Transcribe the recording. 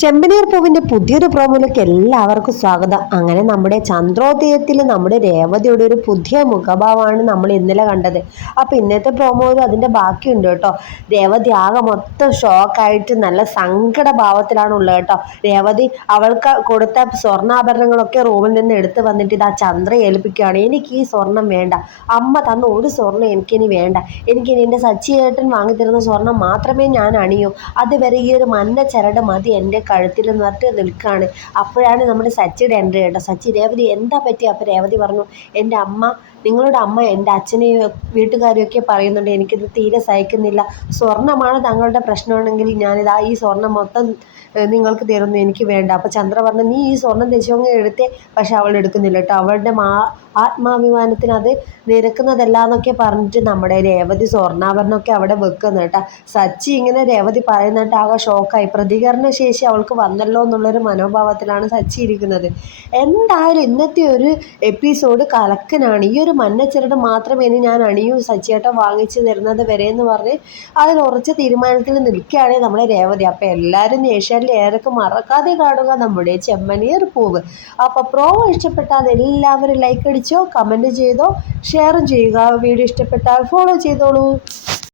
ചെമ്പനീർ പൂവിന്റെ പുതിയൊരു പ്രോമോയിലേക്ക് എല്ലാവർക്കും സ്വാഗതം. അങ്ങനെ നമ്മുടെ ചന്ദ്രോദയത്തിൽ നമ്മുടെ രേവതിയുടെ ഒരു പുതിയ മുഖഭാവമാണ് നമ്മൾ ഇന്നലെ കണ്ടത്. അപ്പൊ ഇന്നത്തെ പ്രോമോയിലും അതിന്റെ ബാക്കിയുണ്ട് കേട്ടോ. രേവതി ആകെ മൊത്തം ഷോക്കായിട്ട് നല്ല സങ്കട ഭാവത്തിലാണ് ഉള്ളത് കേട്ടോ. രേവതി അവൾക്ക് കൊടുത്ത സ്വർണ്ണാഭരണങ്ങളൊക്കെ റൂമിൽ നിന്ന് എടുത്ത് വന്നിട്ട് ഇതാ ചന്ദ്ര ഏൽപ്പിക്കുകയാണ്. എനിക്ക് ഈ സ്വർണം വേണ്ട, അമ്മ തന്ന ഒരു സ്വർണ്ണം എനിക്കിനി വേണ്ട, എനിക്കിനി എൻ്റെ സച്ചിയേട്ടൻ വാങ്ങിത്തരുന്ന സ്വർണം മാത്രമേ ഞാൻ അണിയൂ, അതുവരെ ഈ ഒരു മഞ്ഞ ചരട് മതി എൻ്റെ കഴുത്തിൽ നിന്നിട്ട് നിൽക്കുകയാണ്. അപ്പോഴാണ് നമ്മുടെ സച്ചിയുടെ എൻട്രി കേട്ടോ. സച്ചി, രേവതി എന്താ പറ്റി? അപ്പോൾ രേവതി പറഞ്ഞു, എൻ്റെ അമ്മ, നിങ്ങളുടെ അമ്മ എൻ്റെ അച്ഛനെയും വീട്ടുകാരെയൊക്കെ പറയുന്നുണ്ട്, എനിക്കിത് തീരെ സഹിക്കുന്നില്ല, സ്വർണ്ണമാണ് തങ്ങളുടെ പ്രശ്നമാണെങ്കിൽ ഞാനിതാ ഈ സ്വർണം മൊത്തം നിങ്ങൾക്ക് തരുന്നു, എനിക്ക് വേണ്ട. അപ്പോൾ ചന്ദ്ര പറഞ്ഞു, നീ ഈ സ്വർണം തെച്ചോങ്ങ് എടുത്തേ. പക്ഷെ അവൾ എടുക്കുന്നില്ല കേട്ടോ. അവളുടെ ആത്മാഭിമാനത്തിന് അത് നിരക്കുന്നതല്ല എന്നൊക്കെ പറഞ്ഞിട്ട് നമ്മുടെ രേവതി സ്വർണ്ണാഭരണമൊക്കെ അവിടെ വെക്കുന്നു കേട്ടോ. സച്ചി ഇങ്ങനെ രേവതി പറയുന്നിട്ട് ആകെ ഷോക്കായി. പ്രതികരണ ശേഷി അവൾക്ക് വന്നല്ലോ എന്നുള്ളൊരു മനോഭാവത്തിലാണ് സച്ചി ഇരിക്കുന്നത്. എന്തായാലും ഇന്നത്തെ ഒരു എപ്പിസോഡ് കലക്കനാണ്. ഈ ഒരു മഞ്ഞച്ചരട് മാത്രമേ ഇനി ഞാൻ അണിയൂ, സച്ചിയേട്ടൻ വാങ്ങിച്ചു തരുന്നത് വരെ എന്ന് പറഞ്ഞ് അതിൽ ഉറച്ച തീരുമാനത്തിൽ നിൽക്കുകയാണ് നമ്മുടെ രേവതി. അപ്പം എല്ലാവരും ഏഷ്യാനിൽ ഏറെയൊക്കെ മറക്കാതെ കാണുക നമ്മുടെ ചെമ്മനീർ പൂവ്. അപ്പോൾ പ്രോമോ ഇഷ്ടപ്പെട്ടാൽ എല്ലാവരും ലൈക്ക് അടിച്ചോ, കമൻറ്റ് ചെയ്തോ, ഷെയറും ചെയ്യുക. വീഡിയോ ഇഷ്ടപ്പെട്ടാൽ ഫോളോ ചെയ്തോളൂ.